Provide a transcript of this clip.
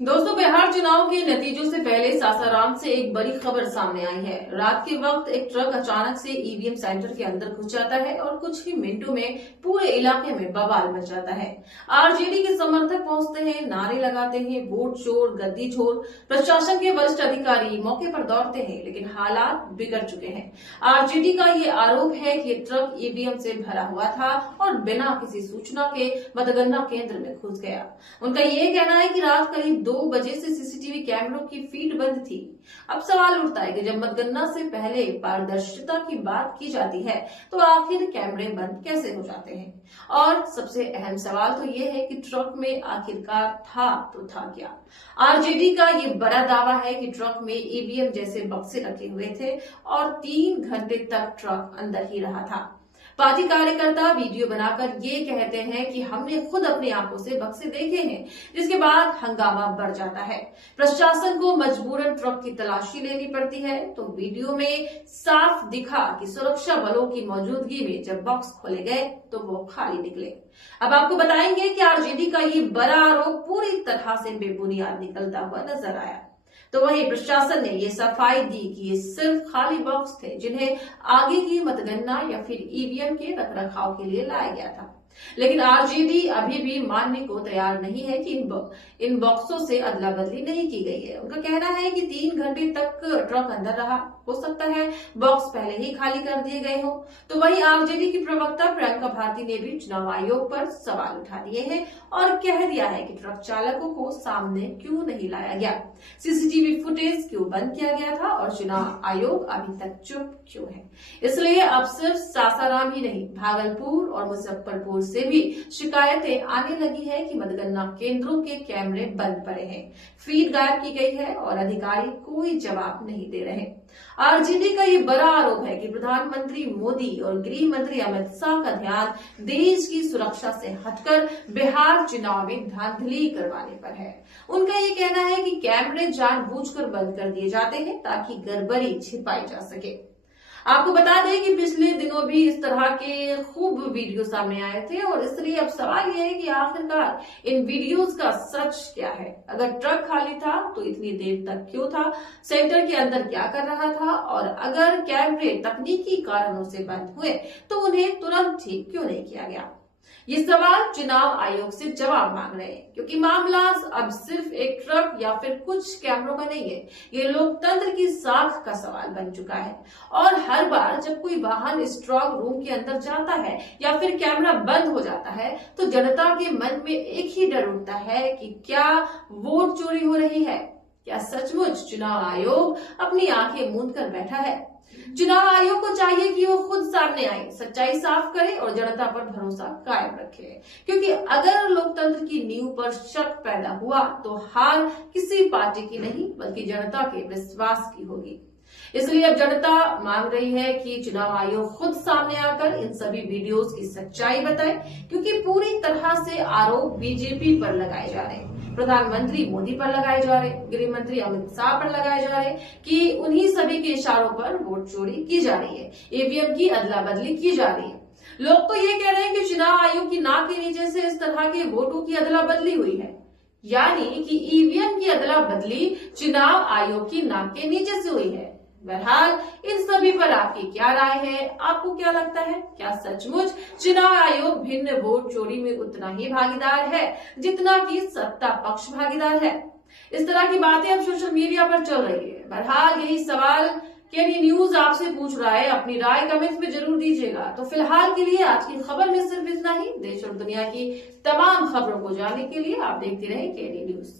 दोस्तों, बिहार चुनाव के नतीजों से पहले सासाराम से एक बड़ी खबर सामने आई है। रात के वक्त एक ट्रक अचानक से ईवीएम सेंटर के अंदर घुस जाता है और कुछ ही मिनटों में पूरे इलाके में बवाल मच जाता है। आरजेडी के समर्थक पहुंचते हैं, नारे लगाते हैं, वोट चोर, गद्दी चोर। प्रशासन के वरिष्ठ अधिकारी मौके पर दौड़ते हैं, लेकिन हालात बिगड़ चुके हैं। आरजेडी का ये आरोप है कि ये ट्रक ईवीएम से भरा हुआ था और बिना किसी सूचना के मतगणना केंद्र में घुस गया। उनका ये कहना है कि रात करीब 2 बजे से सीसीटीवी कैमरों की फीड बंद थी। अब सवाल उठता है कि जब मतगणना से पहले पारदर्शिता की बात की जाती है तो आखिर कैमरे बंद कैसे हो जाते हैं। और सबसे अहम सवाल तो ये है कि ट्रक में आखिरकार था तो था क्या। आरजेडी का ये बड़ा दावा है कि ट्रक में ईवीएम जैसे बक्से रखे हुए थे और 3 घंटे तक ट्रक अंदर ही रहा था। पार्टी कार्यकर्ता वीडियो बनाकर ये कहते हैं कि हमने खुद अपनी आंखों से बक्से देखे हैं, जिसके बाद हंगामा बढ़ जाता है। प्रशासन को मजबूरन ट्रक की तलाशी लेनी पड़ती है। तो वीडियो में साफ दिखा कि सुरक्षा बलों की मौजूदगी में जब बॉक्स खोले गए तो वो खाली निकले। अब आपको बताएंगे कि आरजेडी का ये बड़ा आरोप पूरी तरह से बेबुनियाद निकलता हुआ नजर आया। तो वहीं प्रशासन ने ये सफाई दी कि ये सिर्फ खाली बॉक्स थे, जिन्हें आगे की मतगणना या फिर ईवीएम के रखरखाव के लिए लाया गया था। लेकिन आरजेडी अभी भी मानने को तैयार नहीं है कि इन बॉक्सों से अदला बदली नहीं की गई है। उनका कहना है कि 3 घंटे तक ट्रक अंदर रहा, हो सकता है बॉक्स पहले ही खाली कर दिए गए हो। तो वहीं आरजेडी की प्रवक्ता प्रियंका भारती ने भी चुनाव आयोग पर सवाल उठा दिए हैं और कह दिया है कि ट्रक चालकों को सामने क्यों नहीं लाया गया, सीसीटीवी फुटेज क्यों बंद किया गया था और चुनाव आयोग अभी तक चुप क्यों है। इसलिए अब सिर्फ सासाराम ही नहीं, भागलपुर और मुजफ्फरपुर से भी शिकायतें आने लगी है कि मतगणना केंद्रों के कैमरे बंद पड़े हैं, फीड गायब की गई है और अधिकारी कोई जवाब नहीं दे रहे। आरजेडी का ये बड़ा आरोप है कि प्रधानमंत्री मोदी और गृह मंत्री अमित शाह का ध्यान देश की सुरक्षा से हटकर बिहार चुनाव में धांधली करवाने पर है। उनका ये कहना है कि कैमरे जानबूझकर बंद कर दिए जाते हैं ताकि गड़बड़ी छिपाई जा सके। आपको बता दें कि पिछले दिनों भी इस तरह के खूब वीडियो सामने आए थे और इसलिए अब सवाल यह है कि आखिरकार इन वीडियोस का सच क्या है। अगर ट्रक खाली था तो इतनी देर तक क्यों था, सेंटर के अंदर क्या कर रहा था और अगर कैमरे तकनीकी कारणों से बंद हुए तो उन्हें तुरंत ठीक क्यों नहीं किया गया। ये सवाल चुनाव आयोग से जवाब मांग रहे हैं, क्योंकि मामला अब सिर्फ एक ट्रक या फिर कुछ कैमरों का नहीं है, ये लोकतंत्र की साख का सवाल बन चुका है। और हर बार जब कोई वाहन स्ट्रांग रूम के अंदर जाता है या फिर कैमरा बंद हो जाता है तो जनता के मन में एक ही डर उठता है कि क्या वोट चोरी हो रही है। क्या सचमुच चुनाव आयोग अपनी आंखें मूंद कर बैठा है। चुनाव आयोग को चाहिए कि वो खुद सामने आए, सच्चाई साफ करे और जनता पर भरोसा कायम रखे, क्योंकि अगर लोकतंत्र की नींव पर शक पैदा हुआ तो हार किसी पार्टी की नहीं बल्कि जनता के विश्वास की होगी। इसलिए अब जनता मांग रही है कि चुनाव आयोग खुद सामने आकर इन सभी वीडियोस की सच्चाई बताए, क्योंकि पूरी तरह से आरोप बीजेपी पर लगाए जा रहे हैं, प्रधानमंत्री मोदी पर लगाए जा रहे, गृह मंत्री अमित शाह पर लगाए जा रहे कि उन्हीं सभी के इशारों पर वोट चोरी की जा रही है, ईवीएम की अदला बदली की जा रही है। लोग तो ये कह रहे हैं कि चुनाव आयोग की नाक के नीचे से इस तरह के वोटों की अदला बदली हुई है, यानी कि ईवीएम की अदला बदली चुनाव आयोग की नाक के नीचे से हुई है। बहरहाल इन सभी पर आपकी क्या राय है, आपको क्या लगता है, क्या सचमुच चुनाव आयोग भिन्न वोट चोरी में उतना ही भागीदार है जितना कि सत्ता पक्ष भागीदार है। इस तरह की बातें अब सोशल मीडिया पर चल रही है। बहरहाल यही सवाल केडी न्यूज आपसे पूछ रहा है, अपनी राय कमेंट्स में जरूर दीजिएगा। तो फिलहाल के लिए आज की खबर में सिर्फ इतना ही। देश और दुनिया की तमाम खबरों को जानने के लिए आप देखते रहे केडी न्यूज।